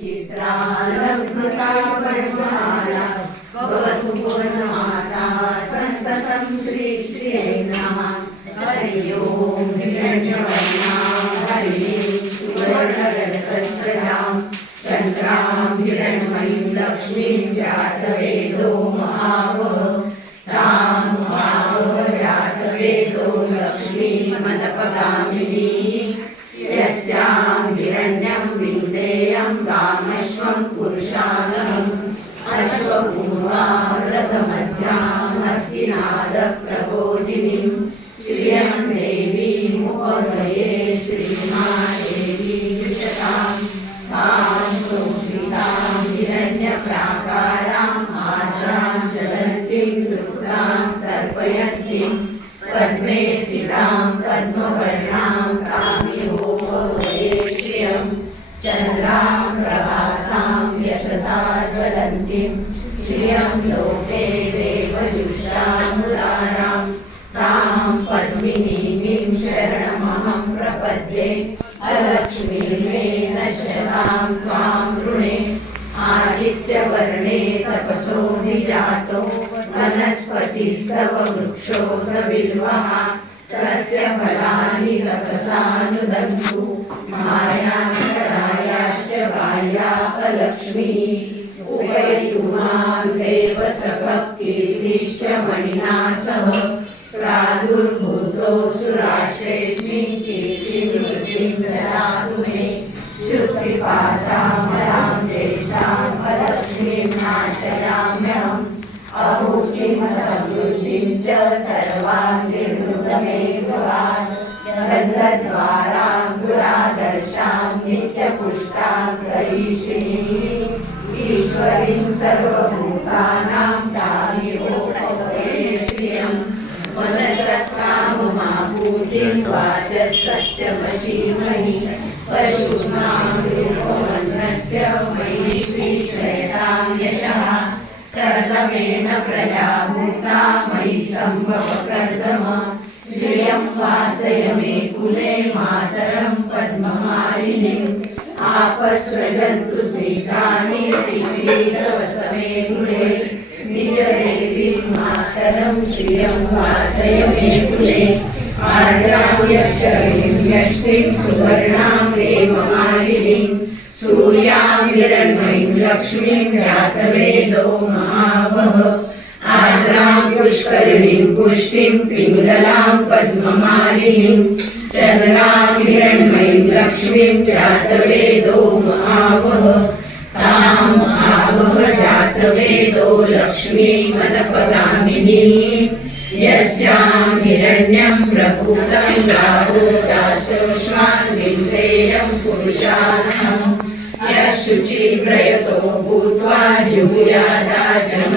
चित्रालग्नता पद्ममाला भवतु पूर्णमाता सन्ततं श्री श्रियै नमः। हरि ओं हिरण्यवर्णां हरिणीं सुवर्णरजतस्रजां चन्द्रां हिरण्मयीं लक्ष्मीं जातवेदो महावः तां महावः जातवेदो लक्ष्मीमनपगामिनी यस्यां हिरण्यं विन्देयं कामश्वं पुरुषानहम् अश्वपूर्वा व्रतमध्यां हस्तिनादप्रबोधिनीं श्रियं देवीमुपभये श्रीमादेवी द्विषतां तां संस्थितां हिरण्यप्राकाराम् आद्रां ज्वलन्तीं तृप्तां तर्पयन्तीं पद्मे सितां पद्मवर्णां तामिहोपभये श्रियं चन्द्रां प्रभासां यशसा ज्वलन्तीं श्रियं लोके देवजुष्टामुदारां तां पद्मिनीं शरणमहं प्रपद्ये अलक्ष्मीं मे नश्यतां त्वां ऋणे आदित्यवर्णे तपसो निजातो वनस्पतिस्तव वृक्षोऽथबिल्वः तस्य फलानि तपसानुदन्तु मायान्तरायाश्च बाह्याः लक्ष्मीः उपैतु मां देव सखः कीर्तिश्च मणिना सह प्रादुर्भूतोऽसु राष्ट्रेऽस्मिन् कीर्तिं वृद्धिं ददातु मे शुक्तिपाशामलां ज्येष्ठां अलक्ष्मीं नाशयाम्यहम् अभूतिं समृद्धिं च सर्वाङ्गिर्नूतमे भवान् गन्धद्वाराङ्कुरादर्शां नित्यपुष्टां करीषिणीं ईश्वरीं सर्वभूतानां तामिहोपभये श्रियं मनसत्काममाभूतिं वाचः सत्यमशीमहि पशूनां रूपमन्नस्य मयि श्रीशयतां यशः कर्दमेन प्रजा भूता मयि सम्भव कर्दम श्रियं वासय मे कुले मातरं पद्ममालिनीम् आपस्रजन्तु सीतानि चित्रीरवसमे गृहे निजदेवीं मातरं श्रियं वासय मे कुले आर्द्रां यष्टिं यष्टिं सुवर्णां हेममालिनीं सूर्यां हिरण्मयीं लक्ष्मीं जातवेदो महावः आर्द्रां पुष्करिणीं पुष्टिं पिङ्गलां पद्ममालिनीं चन्द्रां हिरण्मयीं लक्ष्मीं जातवेदो महावः तां महावः जातवेदो लक्ष्मीमनपगामिनीं यस्यां हिरण्यं प्रपूतं गावो दासोऽश्वान् विन्देयं पुरुषानहम् यः शुचिव्रयतो भूत्वा जुहुयादाचमन्वहम्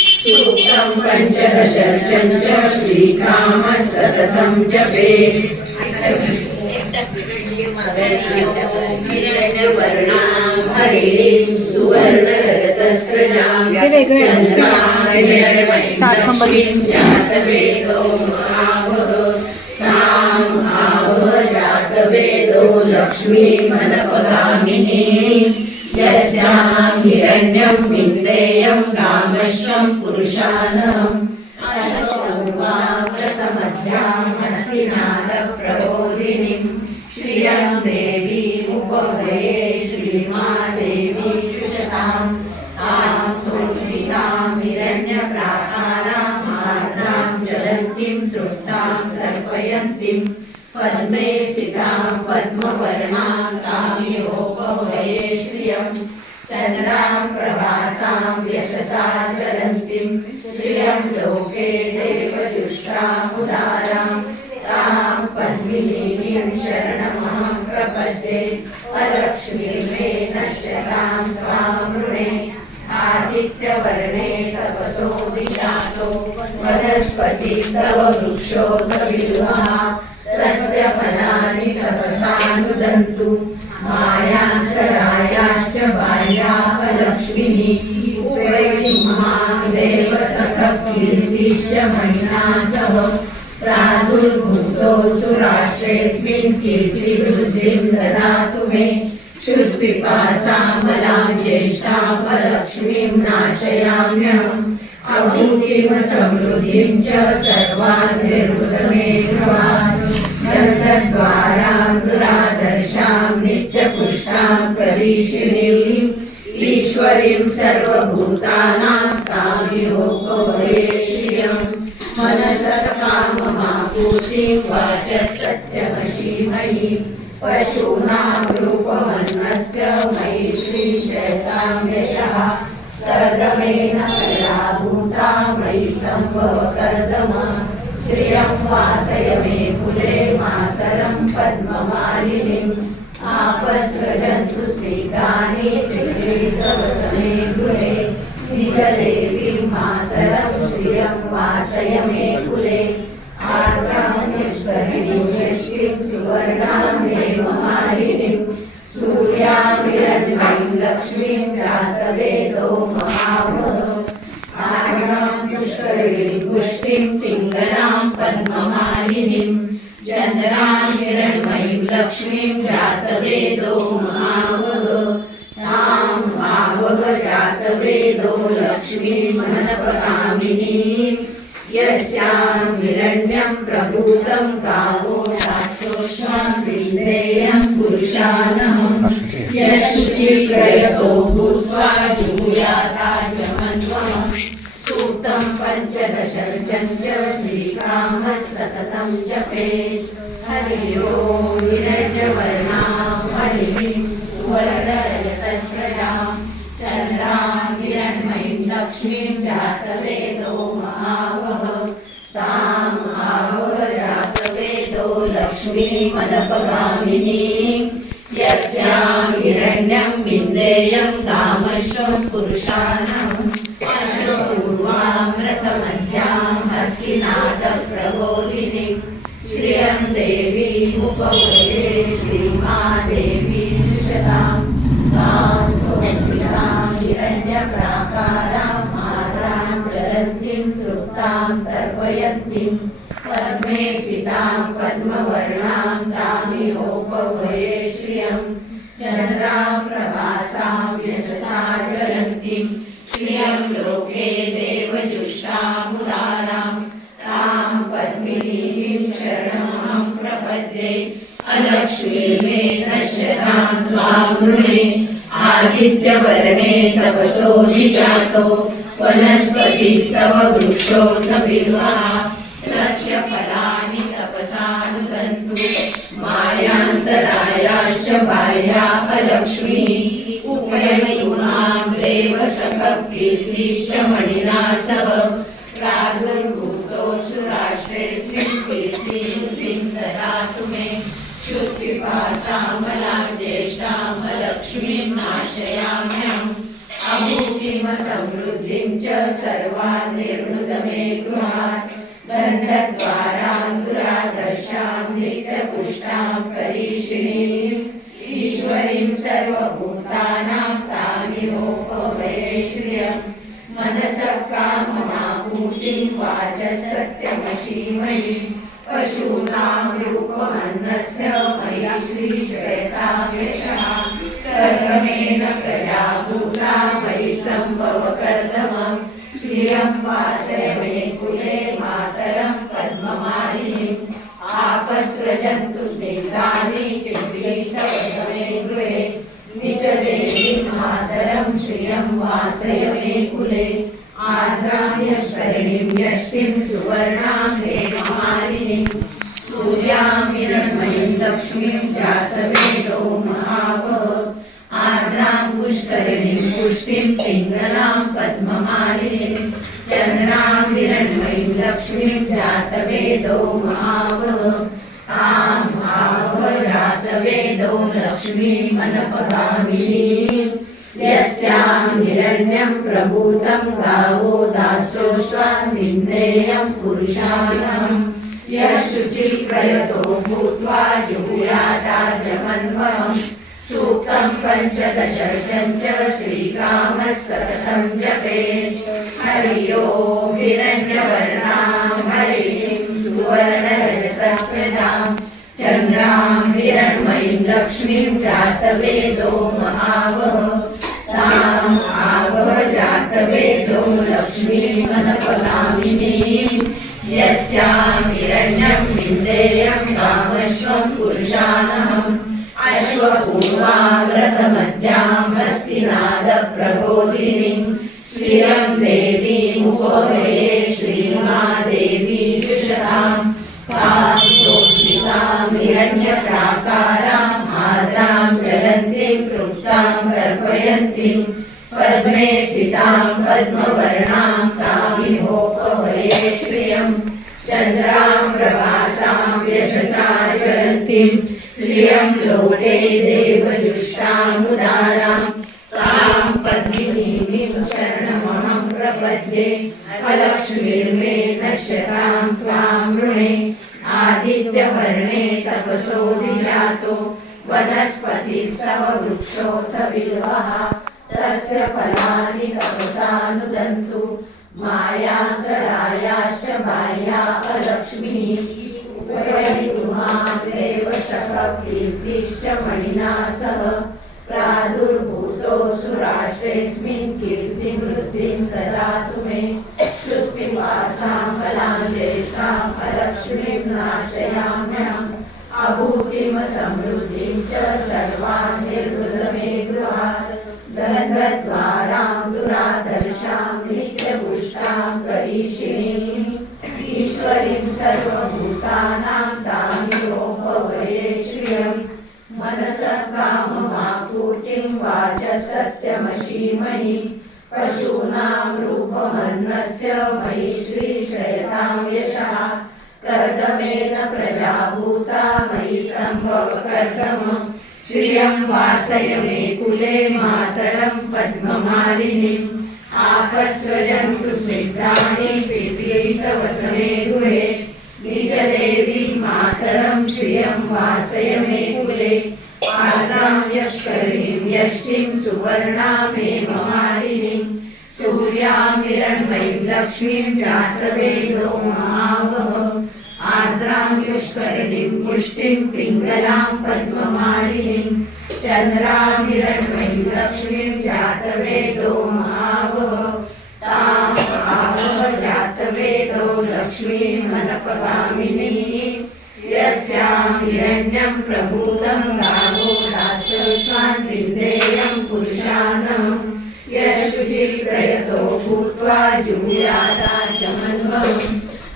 सूक्तं पञ्चदशर्चं च श्रीकामः सततं जपेत् हिरण्यवर्णां हरिणीं सुवर्णरजतस्रजां चन्द्रां जातवेदो महावः तां महावः जातवेदो लक्ष्मीमनपगामिनीं यस्यां हिरण्यं विन्देयं कामश्वं पुरुषानहम् व्रतमध्यां हस्तिनादप्रबोधिनीं श्रियं देवीमुपभये श्रीमादेवी जुषतां तां संस्थितां हिरण्यप्राकाराम् आर्द्रां ज्वलन्तीं तृप्तां तर्पयन्तीं पद्मे सितां पद्मवर्णां तामिहोपभये श्रियं चन्द्रां प्रभासां यशसा ज्वलन्तीं श्रियं लोके देवजुष्टामुदारां तां पद्मिनीं शरणमहं प्रपद्ये अलक्ष्मीं मे नश्यतां त्वां ऋणे आदित्यवर्णे तपसो दिजातो वनस्पतिस्तव वृक्षोऽथबिल्वः तस्य फलानि तपसानुदन्तु मायान्तरायाश्च बाह्याः लक्ष्मीः उपैतु मां देव सखः कीर्तिश्च मणिना सह प्रादुर्भूतोऽसु राष्ट्रेऽस्मिन् कीर्तिवृद्धिं ददातु मे श्रुतिपाशामलां पिपासामलां ज्येष्ठापलक्ष्मीं नाशयाम्यहम् अभूतिव समृद्धिं च सर्वान् निर्वृतमे ध्रुवान् गन्धद्वारां दुरादर्शां नित्यपुष्टां करीषिणीम् ईश्वरीं सर्वभूतानां कामयोपवये श्रियम् मनसः काममापूर्तिं वाचः सत्यमशीमयि पशूनां रूपमन्नस्य मयि श्रीशयतां यशः कर्दमेन मया भूता मयि सम्भव कर्दम श्रियं वासय मे कुले मातरं पद्ममालिनीम् आपस्रजन्तु स्निग्धानि चित्रितवसने गृहे निजदेवीं मातरं श्रियं वासय मे कुले आर्द्रां निष्कर्णीं यष्टिं सुवर्णां हेममालिनीं सूर्यां हिरण्मयीं लक्ष्मीं जातवेदो महावः आर्द्रां पुष्करिणीं पुष्टिं पिङ्गलां पद्ममालिनीं चन्द्रां हिरण्मयीं लक्ष्मीं जातवेदो महावः तां महावः जातवेदो लक्ष्मीमनपगामिनीं यस्यां हिरण्यं प्रभूतं गावो दासोऽश्वान् विन्देयं पुरुषानहम् यशुचिप्रयतो भूत्वा जुहुयाताजमन्वहम् सूक्तं पञ्चदशर्चं च श्रीकामः सततं जपेत् हरि ओं हिरण्यवर्णां हरिं सुवर्णरजतस्रजां चन्द्रां हिरण्मयीं लक्ष्मीं जातवेदो महावः तां महावः जातवेदो लक्ष्मीमनपगामिनीं यस्यां हिरण्यं विन्देयं कामश्वं पुरुषाणाम् पूर्वामृतमध्यां हस्तिनादप्रबोधिनीं श्रियं देवीमुपवये श्रीमादेवीं शतां तां सोऽस्मितां हिरण्यप्राकारां मातरां ज्वलन्तीं तृप्तां तर्पयन्तीं पद्मे स्थितां पद्मवर्णां तामिहोपवये श्रियं चन्द्रां प्रभासां यशसा ज्वलन्तीं श्रियं लोके देवजुष्टामुदारां तां पद्मिनीं शरणमहं प्रपद्ये अलक्ष्मीर्मे नश्यतां त्वां वृणे आदित्यवर्णे तपसोऽधिजातो वनस्पतिस्तव वृक्षोऽथ बिल्वः तस्य फलानि तपसानुदन्तु मायान्तरायाश्च बाह्या अलक्ष्मीः उपयतु मां देवसखकीर्तिश्च मणिना सह प्रादुर्भूतोऽसुराष्ट्रेऽस्मिन् कीर्तिबुद्धिं ददातु मे क्षुत्पिपासामलां ज्येष्ठामलक्ष्मीं नाशयाम्यहम् अभूतिमसमृद्धिं च सर्वान् निर्वृत मे गृहात् गन्धद्वारां दुरादर्शां नित्यपुष्टां करीषिणीम् ईश्वरीं सर्वभूतानां तामिहोपवये श्रियम् मनसः काममापूर्तिं वाचः सत्यमशीमयि पशूनां रूपमन्नस्य मयि श्रीश्रेतां यशः कर्दमेन प्रजा भूता मयि सम्भव कर्दमम् श्रियं वासय मे कुले मातरं पद्ममालिनीम् आपस्रजन्तु स्निग्धानि चित्रितवसमे गृहे निजदेवीं मातरं श्रियं वासय मे कुले आर्द्रां यष्करिणीं यष्टिं सुवर्णां हेममालिनीं सूर्यां हिरण्मयीं लक्ष्मीं जातवेदो महावः आर्द्रां पुष्करिणीं पुष्टिं पिङ्गलां पद्ममालिनीं चन्द्रां हिरण्मयीं लक्ष्मीं जातवेदो महावः तां महावः जातवेदो लक्ष्मीमनपगामिनीं यस्यां हिरण्यं प्रभूतं गावो दासोऽश्वान् विन्देयं पुरुषानहम् यशुचिप्रयतो भूत्वा जुहुयाताजमन्वहम् सूक्तं पञ्चदशर्चं च श्रीकामः सततं जपेत् हरि ओं हिरण्यवर्णां हरिं सुवर्णरजतस्रजां चन्द्रां हिरण्मयीं लक्ष्मीं जातवेदो महावः ताम् आवह जातवेदो लक्ष्मीमनपगामिनीं यस्यां हिरण्यं विन्देयं कामश्वं पुरुषानहम् अश्वपूर्वाव्रतमध्यां हस्तिनादप्रबोधिनीं श्रियं देवीमुपवये श्रीमादेवी जुषतां कामसोऽस्मितां हिरण्यप्राकारां आर्द्रां ज्वलन्तीं तृप्तां तर्पयन्तीं पद्मे स्थितां पद्मवर्णां तामिहोपवये श्रियं चन्द्रां प्रभासां यशसा ज्वलन्तीं श्रियं लोके देवजुष्टामुदारां तां पद्मिनीं शरणमहं प्रपद्ये अलक्ष्मीर्मे नश्यतां त्वां वृणे आदित्यवर्णे तपसो विजातो वनस्पतिस्तव वृक्षोऽथ बिल्वः तस्य फलानि तपसा नुदन्तु मायान्तरायाश्च बाह्या अलक्ष्मीः उपयन्तु मां देव सखः कीर्तिश्च मणिना सह प्रादुर्भूतोऽसुराष्ट्रेऽस्मिन् कीर्तिवृद्धिं ददातु मे श्रुत्पिपासां फलां ज्येष्ठाम् अलक्ष्मीं नाशयाम्यहम् अभूतिमसमृद्धिं च सर्वान् निर्वृद मे गृहात् गन्धद्वारां दुरादर्शां नित्यपुष्टां करीषिणीम् ईश्वरीं सर्वभूतानां तामिहोपवये श्रियम् मनसः काममापूतिं वाचः सत्यमशीमहि पशूनां रूपमन्नस्य मयि श्रीश्रयतां यशः कर्दमेन प्रजाभूता मयि सम्भव कर्दम श्रियं वासय मे कुले मातरं पद्ममालिनीम् आपस्रजन्तु स्निग्धानि पीपीतवसमे गृहे निजदेवीं मातरं श्रियं वासय मे कुले आर्द्रां यष्करीं यष्टिं सुवर्णामेव मालिनीं सूर्यां हिरण्मयीं लक्ष्मीं जातवेदो महावः आर्द्रां पुष्करिणीं पुष्टिं पिङ्गलां पद्ममालिनीं चन्द्रां हिरण्मयीं लक्ष्मीं जातवेदो महावः ताम् आवह जातवेदो लक्ष्मीमनपगामिनीं यस्यां हिरण्यं प्रभूतं गावो दासस्वान् विन्देयं पुरुषानहम् यशुचिप्रयतो भूत्वा जूयादाचमन्वम्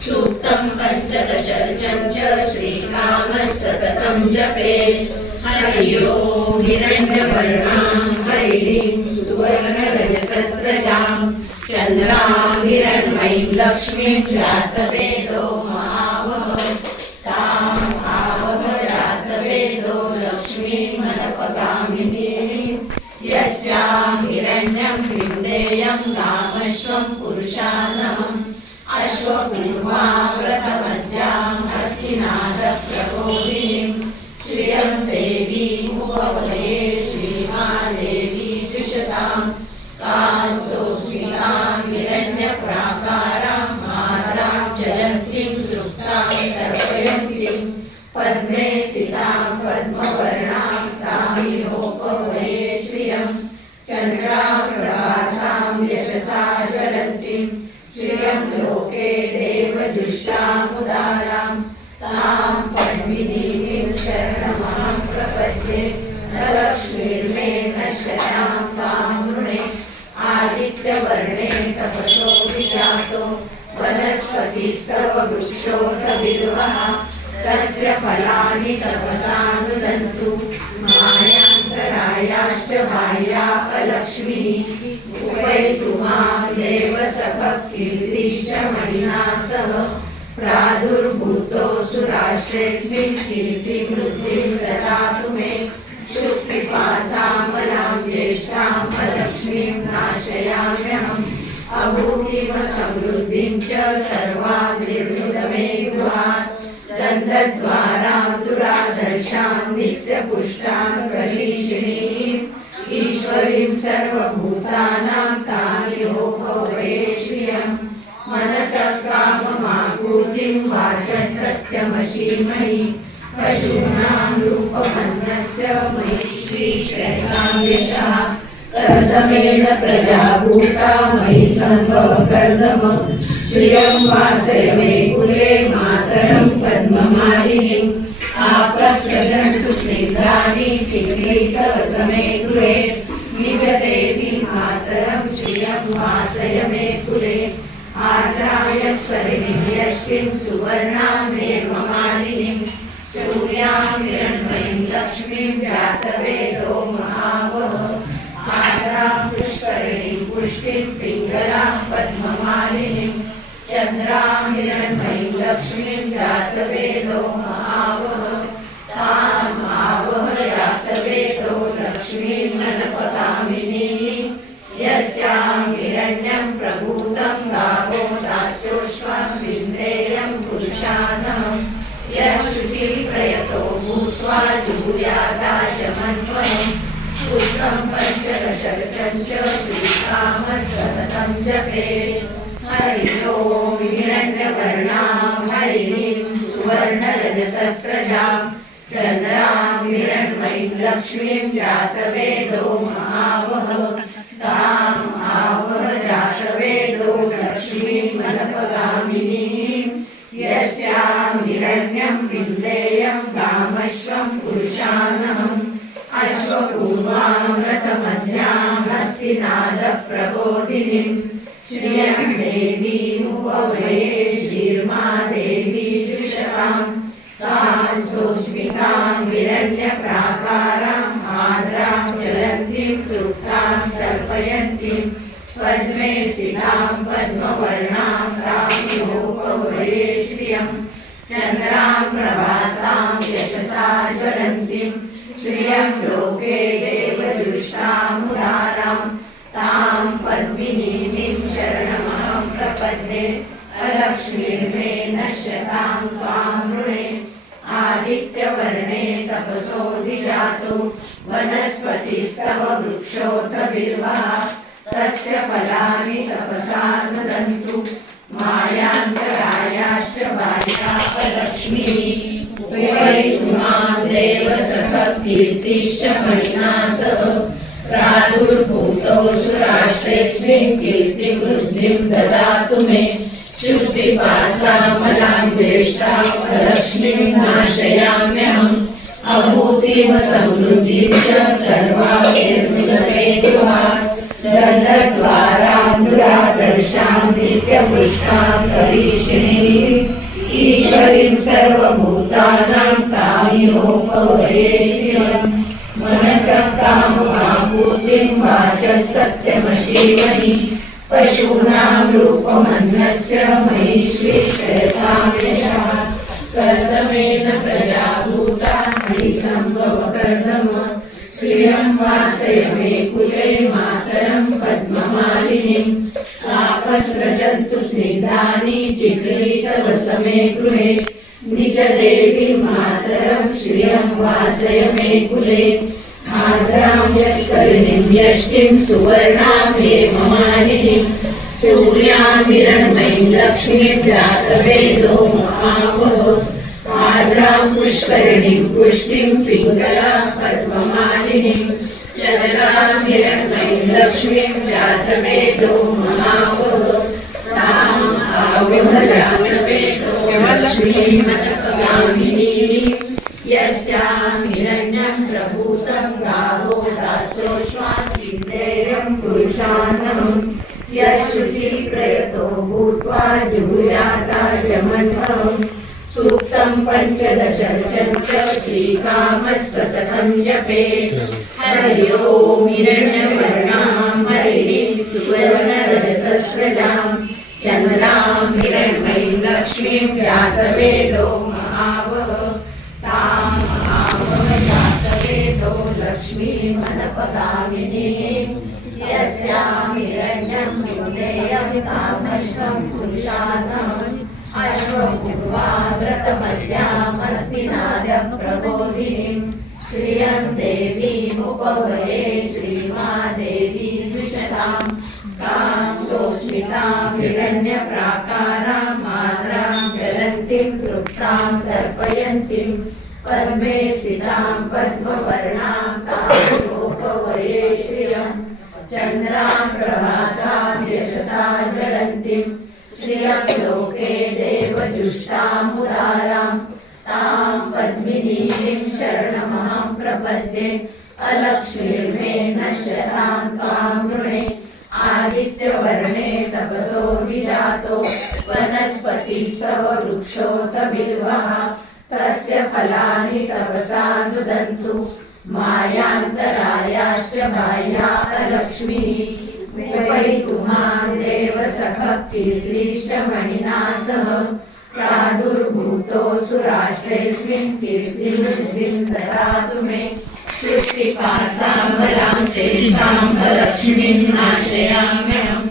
सूक्तं पञ्चदशर्चं च श्रीकामः सततं जपेत् हरि ओं हिरण्यवर्णां हरिणीं सुवर्णरजतस्रजां चन्द्रां हिरण्मयीं लक्ष्मीं जातवेदो महावः ताम् आवह जातवेदो लक्ष्मीमनपगामिनीं यस्यां हिरण्यं विन्देयं गामश्वं पुरुषानहम् अश्वपूर्वाव्रतमध्यां हस्तिनादप्रबोधिनीं श्रियं देवीमुपवये श्रीमादेवी जुषतां कामसोऽस्मितां हिरण्यप्राकारां मातरां ज्वलन्तीं तृप्तां तर्पयन्तीं पद्मे स्थितां पद्मवर्णां तामिहोपवये श्रियं चन्द्रां प्रभासां यशसा ज्वलन्तीं श्रियं लोके देवजुष्टामुदारां तां पद्मिनीं शरणमहं प्रपद्ये लक्ष्मीर्मे नश्यतां त्वां वृणे आदित्यवर्णे तपसो विजातो वनस्पतिस्तव वृक्षोऽथ बिल्वः तस्य फलानि तपसा नुदन्तु मायान्तरायाश्च बाह्या अलक्ष्मीः उपैतु मां देव सखः कीर्तिश्च मणिना सह प्रादुर्भूतोऽसुराष्ट्रेऽस्मिन् कीर्तिवृद्धिं ददातु मे श्रुत्पिपासां फलां ज्येष्ठाम् अलक्ष्मीं नाशयाम्यहम् अभूतिमसमृद्धिं च सर्वान् निर्वृद मे गृहात् गन्धद्वारां दुरादर्शां नित्यपुष्टां करीषिणीम् ईश्वरीं सर्वभूतानां तामिहोपवये श्रियम् मनसः काममापूर्तिं वाचः सत्यमशीमहि पशूनां रूपमन्यस्य मयि श्रीशैलां यशः कर्दमेन प्रजा भूता मयि सम्भव कर्दम श्रियं वासय मे कुले मातरं पद्ममालिनीम् आपस्रजन्तु स्निग्धानि चिक्लीतवसमे गृहे निजदेवीं मातरं श्रियं वासय मे कुले आर्द्राय स्वरिणिं सुवर्णामेव मालिनीं सूर्यां हिरण्मयीं लक्ष्मीं जातवेदो महावः आर्द्रां पुष्करिणीं पुष्टिं पिङ्गलां पद्ममालिनीं चन्द्रां हिरण्मयीं लक्ष्मीं जातवेदो महावः तां आवह जातवेदो लक्ष्मीमनपगामिनीं यस्यां हिरण्यं प्रभूतं गावो दास्योश्वं विन्देयं पुरुषानहं यशुचिप्रयतो भूत्वा जुहुयादाचमन्वयम् पुत्रं पञ्चदशरथं च श्रीकामः सततं जपेत् हरि ओं हिरण्यवर्णां हरिणीं सुवर्णरजतस्रजां चन्द्रां हिरण्मयीं लक्ष्मीं जातवेदो महावः तां आवह जातवेदो लक्ष्मीमनपगामिनीं यस्यां हिरण्यं विन्देयं गामश्वं पुरुषानहम् अश्वपूर्वां रथमध्यां हस्तिनादप्रबोधिनीं श्रियं देवीमुपवये श्रीर्मा देवी जुषतां तां सोऽस्मितां हिरण्यप्राकाराम् आर्द्रां ज्वलन्तीं तृप्तां तर्पयन्तीं पद्मे स्थितां पद्मवर्णां तामिहोपवये श्रियं चन्द्रां प्रभासां यशसा ज्वलन्तीं श्रियं लोके देवदृष्टामुदारां तां पद्मिनीं शरणमहं प्रपद्ये अलक्ष्मीर्मे नश्यतां त्वां वृणे आदित्यवर्णे तपसोऽधिजातो वनस्पतिस्तव वृक्षोऽथ बिल्वः तस्य फलानि तपसा नुदन्तु मायान्तरायाश्च बाह्यापलक्ष्मीः उपैतु मां देव सखः कीर्तिश्च मणिना सह प्रादुर्भूतोऽसुराष्ट्रेऽस्मिन् कीर्तिवृद्धिं ददातु मे शुद्धिपासामलां ज्येष्ठां लक्ष्मीं नाशयाम्यहम् अभूतिव समृद्धिं च सर्वाभिर्मिलते गृहात् दण्डद्वारां दुरादर्शां नित्यपुष्टां करीषिणीं ईश्वरीं सर्वभूतानां तामिहोपवये श्रियं मनसः काममापूर्तिं वाचः सत्यमशीमहि पशूनां रूपमन्यस्य मयि श्रीशैलां यशः कर्दमेन प्रजा भूता मयि सम्भव कर्दम श्रियं वासय मे कुले मातरं पद्ममालिनीम् आपस्रजन्तु स्निग्धानि चिक्लीतवसमे गृहे निजदेवीं मातरं श्रियं वासय मे कुले आर्द्रां यत्कर्णीं यष्टिं सुवर्णामेव मालिनीं सूर्यां हिरण्मयीं लक्ष्मीं जातवेदो महावः आर्द्रां पुष्करिणीं पुष्टिं पिङ्गलां पद्ममालिनीं चन्द्रां हिरण्मयीं लक्ष्मीं जातवेदो महावः तां आवह जातवेदो लक्ष्मीमनपगामिनीं यस्यां हिरण्यं प्रभूतं गावो दास्योश्वान् विन्देयं पुरुषानहम् यशुचिप्रयतो भूत्वा जुहुयादाचमन्वयम् सूक्तं पञ्चदशरथं च श्रीकामः सततं जपेत् हरि ओं हिरण्यवर्णां हरिणीं सुवर्णरजतस्रजां चन्द्रां हिरण्मयीं लक्ष्मीं जातवेदो महावः तां आवह जातवेदो लक्ष्मीमनपगामिनीं यस्यां हिरण्यं विन्देयं तामश्वं पुरुषानहम् अश्वपूर्वां हस्तिनादप्रबोधिनीं श्रियं देवीमुपवये श्रीमा देवी जुषतां तां सोऽस्मितां हिरण्यप्राकारां आर्द्रां ज्वलन्तीं तृप्तां तर्पयन्तीं पद्मे स्थितां पद्मवर्णां तां लोकवये श्रियं चन्द्रां प्रभासां यशसा ज्वलन्तीं श्रियं लोके देवजुष्टामुदारां तां पद्मिनीं शरणमहं प्रपद्ये अलक्ष्मीर्मे नश्यतां त्वां वृणे आदित्यवर्णे तपसो विजातो वनस्पतिस्तव वृक्षोऽथ बिल्वः तस्य फलानि तपसा नुदन्तु मायान्तरायाश्च बाह्या अलक्ष्मीः उपैतु मां देवसखः कीर्तिश्च मणिना सह प्रादुर्भूतोऽसु राष्ट्रेऽस्मिन् कीर्तिवृद्धिं ददातु मे शुक्तिकासाबलां श्रेष्ठां लक्ष्मीं नाशयाम्यहम्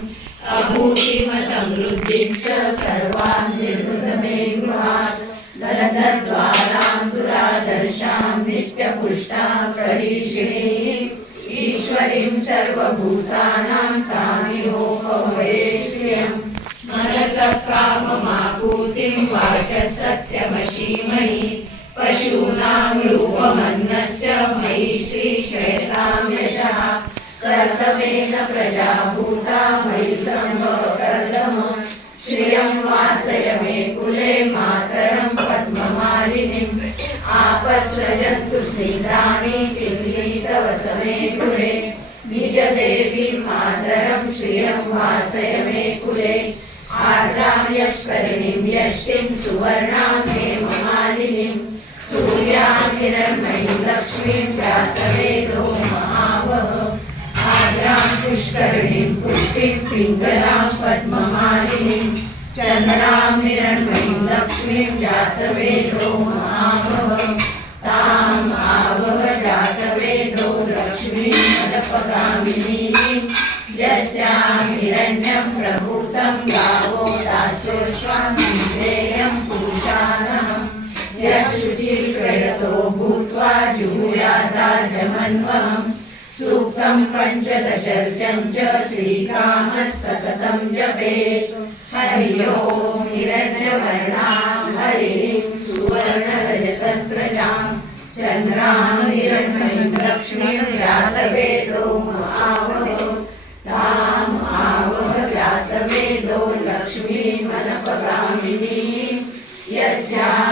अभूतिमसमृद्धिं च सर्वान् निर्वृत मे गृहात् दलद्वारां दुरादर्शां नित्यपुष्टां करीषिणीं ईश्वरीं सर्वभूतानां तामिहोपवये श्रियं मनसः काममापूतिं वाचः सत्यमशीमहि पशूनां रूपमन्नस्य मयि श्रीश्रेतां यशः कर्तव्येन प्रजा भूता मयि सम्भवकर्दम श्रियं वासय मे कुले मातरं पद्ममालिनीम् आपस्रजन्तु स्निग्धानि चिह्नितवस मे गृहे निजदेवीं मातरं श्रियं वासय मे कुले आर्द्रां यष्करिणीं यष्टिं सुवर्णां हेममालिनीं सूर्यां हिरण्मयीं लक्ष्मीं जातवेदो महावः आर्द्रां पुष्करिणीं पुष्टिं पिङ्गलां पद्ममालिनीं चन्द्रां हिरण्मयीं लक्ष्मीं जातवेदो महावः तां आवह जातवेदो लक्ष्मीं मदपगामिनीं यस्यां हिरण्यं प्रभूतं गावो दासोऽश्वां देयं पुरुषानहम् यशुचिप्रयतो भूत्वा जुहुयादाजमन्वहम् सूक्तं पञ्चदशर्चं च श्रीकामः सततं जपेत् हरि ओं हिरण्यवर्णां हरिणीं सुवर्णरजतस्रजां चन्द्रां हिरण्मयीं लक्ष्मीं जातवेदो महावः ताम् आवह जातवेदो लक्ष्मीं मनपगामिनीं यस्यां